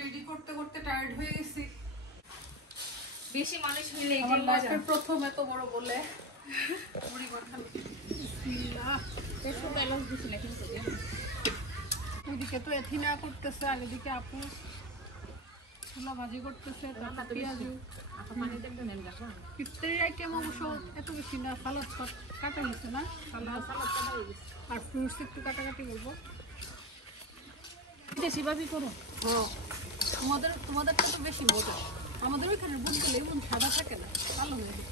Ready করতে করতে tired হয়ে গেছি। বেশি মানুষ মিলে আমার লাইফের প্রথম এত বড় বলে মুড়ি মাখানো। বিসমিল্লাহ। পেছন ব্যালেন্স দিছি না কিন্তু ওইদিকে তো এথিনা করতেছে, আর এদিকে আপু ছোলা ভাজি করতেছে, তারপর পেঁয়াজু। ইফতারির আইটেম অবশ্য এত বেশি না, সালাদ কাটা হয়েছে না, সালাদ আর ফ্রুটস একটু কাটাকাটি করবো। দেশি ভাজি করো। হ্যাঁ, তোমাদেরটা তো বেশি মজা। আমাদের ওইখানে বুঝতে এমন সাদা থাকে না, ভালো হয়ে যায়।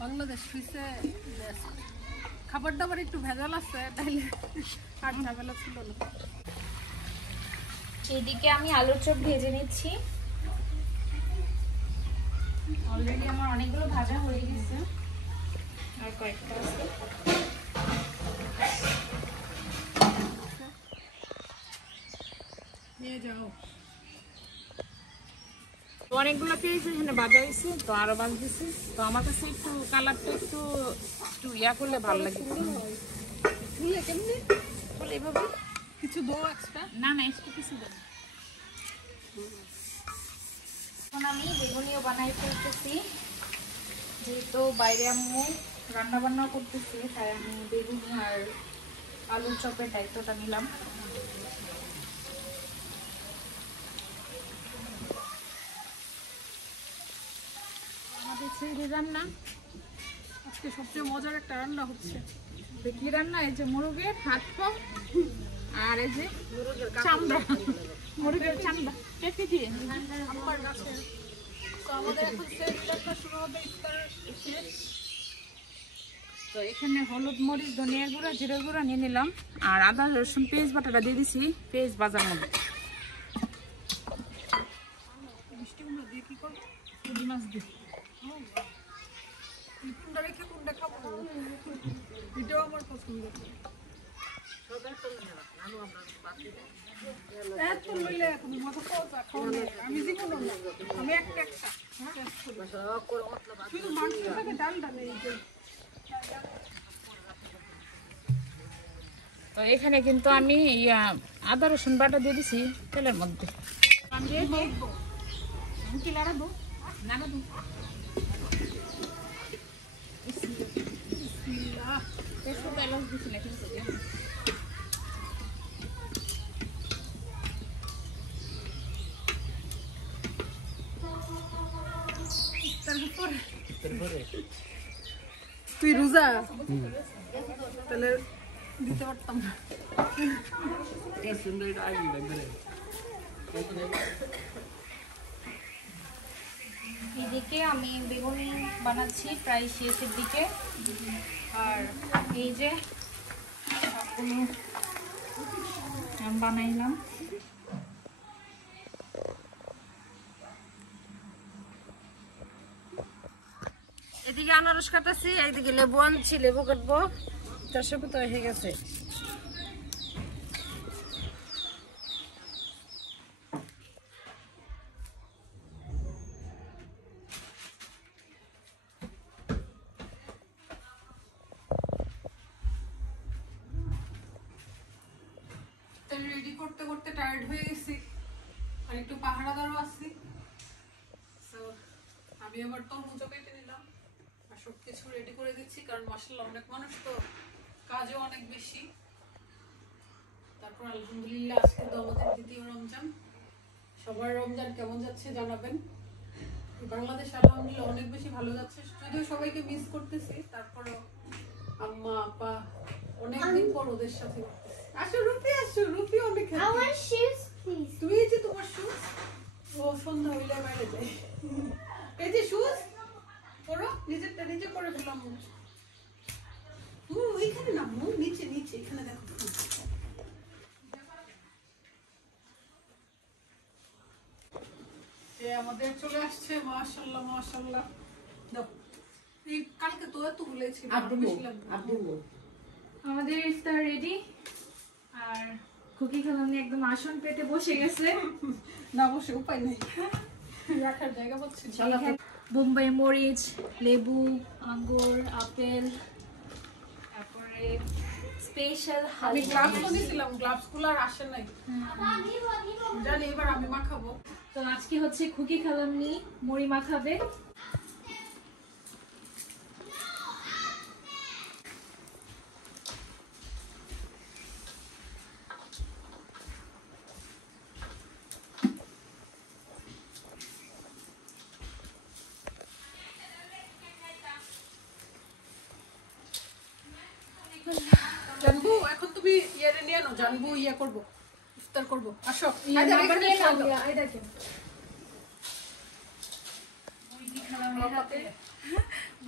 বাংলাদেশ ফিসে খাবার দাবার একটু ভেজাল আছে, তাইলে আর ঝামেলা ছিল না। এদিকে আমি আলুর চপ ভেজে নিচ্ছি। অলরেডি আমার অনেকগুলো ভাজা হয়ে গেছে, আর কয়েকটা আছে। নিয়ে যাও। অনেকগুলো পেঁয়াজ এখানে ভাজা হয়েছে, তো আরো ভাজতেছি। তো আমার কাছে একটু কালারটা একটু ইয়া করলে ভালো লাগে। ফুলে কেমনি বলে এভাবে কিছু দো এক্সট্রা? না না, একটু কিছু দেব। এখন আমি বেগুনিও বানাই ফেলতেছি, যেহেতু বাইরে আম্মু রান্না বান্না করতেছি, তাই আমি বেগুনি আর আলুর চপের দায়িত্বটা নিলাম। আমাদের ছেড়ে রান্না আজকে সবচেয়ে মজার একটা রান্না হচ্ছে। কি রান্না? এই যে মুরগের হাত পা আর এই যে চামড়া, মুরগের চামড়া কেটে দিয়ে আমার কাছে। তো আমাদের এখন সেটটা শুরু হবে, ইফতার শেষ। তো এখানে হলুদ মরিচ ধনিয়া গুঁড়া জিরা গুঁড়া নিয়ে নিলাম, আর আদা রসুন পেঁয়াজ বাটাটা দিয়ে দিছি পেঁয়াজ ভাজার মধ্যে। মিষ্টি কুমড়া দিয়ে কি করবো? চিংড়ি মাছ দিই। কোনটা রেখে কোনটা খাবো, এটাও আমার পছন্দ। এত লইলে এখন মাথা পচা খাওয়া, আমি জীবন আমি একটা শুধু মাংস থাকে, ডালটা নেই। তো এখানে কিন্তু আমি আদা রসুন বাটা দিয়ে দিছি তেলের মধ্যে। কি লাগাবো? লাগাবো পেছন ব্যালেন্স দিছি না কিন্তু তুই রোজা? তাহলে দিতে পারতাম না। এদিকে আমি বেগুনি বানাচ্ছি প্রায় শেষের দিকে, আর এই যে বানাইলাম। এদিকে আনারস কাটাচ্ছি, এইদিকে লেবু আনছি, লেবু কাটবো। তার সাথে তো হয়ে গেছে। রেডি করতে করতে টায়ার্ড হয়ে গেছি, আর একটু পাহারাদারও আছি। আমি আবার তরমুজও কেটে নিলাম আর সবকিছু রেডি করে দিচ্ছি, কারণ মাশাআল্লাহ অনেক মানুষ তো, কাজও অনেক বেশি। তারপর আলহামদুলিল্লাহ আজকে আমাদের দ্বিতীয় রমজান। সবার রমজান কেমন যাচ্ছে জানাবেন। বাংলাদেশ আলহামদুলিল্লাহ অনেক বেশি ভালো যাচ্ছে, যদিও সবাইকে মিস করতেছি, তারপরও আম্মা আপা অনেকদিন পর ওদের সাথে। আসো রুপি, আসো রুপি অনেক তুমি এই যে তোমার শুজ, ও সন্ধ্যা হইলে বাইরে যায়। এই যে শুজ পরো, নিজেরটা নিজে করে ফেলাম। ওইখানে না, নিচে নিচে, এখানে দেখো। আমাদের চলে আসছে, মাশাআল্লাহ মাশাআল্লাহ। এই কালকে তো এত বলেছি আমাদের ইফতার রেডি, আর খুকি খালানি একদম আসন পেতে বসে গেছে। না বসে উপায় নেই, রাখার জায়গা পাচ্ছি। বোম্বাই মরিচ, লেবু, আঙ্গুর, আপেল, তারপরে স্পেশাল আমি হালুয়া। গ্লাভস তো দিছিলাম, গ্লাভস গুলো আর আসে নাই। জানি এবার আমি মাখাবো। তো আজকে হচ্ছে খুকি খালাম্নি মুড়ি মাখাবে। জানবু এখন তুমি ইয়ারে নিয়ে নাও, জানবু ইয়া করবো, ইফতার করবো। আসো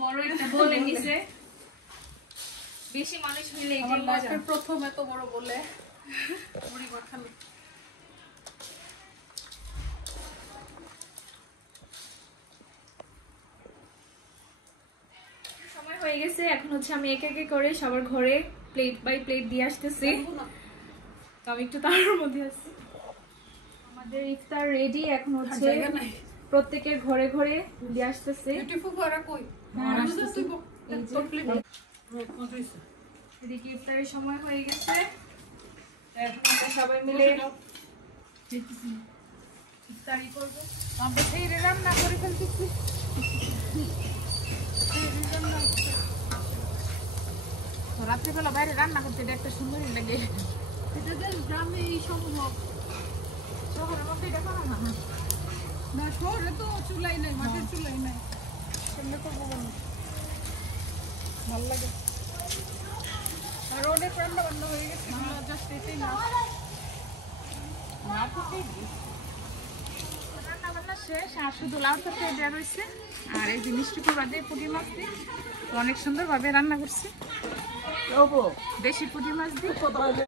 বড় একটা বলে নিছে, বেশি মানুষ মিলে আমার এটাই মজা। লাইফের প্রথম এত বড় বলে মুড়ি মাখানো। সময় হয়ে গেছে, এখন হচ্ছে আমি একে একে করে সবার ঘরে প্লেট বাই প্লেট দিয়ে আসতেছি। জানবু না তো আমি একটু তার মধ্যে আছি। আমাদের ইফতার রেডি, এখন আর হচ্ছে জায়গা নাই। প্রত্যেকের ঘরে ঘরে দিয়ে আসতেছে। বিউটিফুল করা কই? হ্যাঁ, আর আসতেছে। তুই বল, এই যে। তোর প্লেট কতইছে? এদিকে ইফতারের সময় হয়ে গেছে, এখন আমরা সবাই মিলে ইফতারি করবো। আমরা সেই রান্না করে ফেলতেছি। রাত্রিবেলা বাইরে রান্না করতে এটা একটা সুন্দর লাগে। এটা যে গ্রামে এই সম্ভব, শহরের মধ্যে এটা করো না। না শহরে তো চুলাই নাই, মাটির চুলাই নাই, সেগুলো করবো কেন? ভালো লাগে। আর অনেক রান্না বান্না হয়ে গেছে, জাস্ট এটাই না। রান্না বান্না শেষ, আর শুধু লাউ তরকারি দেওয়া রয়েছে। আর এই যে মিষ্টি কুমড়া দিয়ে পুঁটি মাছ দিয়ে অনেক সুন্দরভাবে রান্না করছি, দেশি পুঁটি মাছ দিয়ে।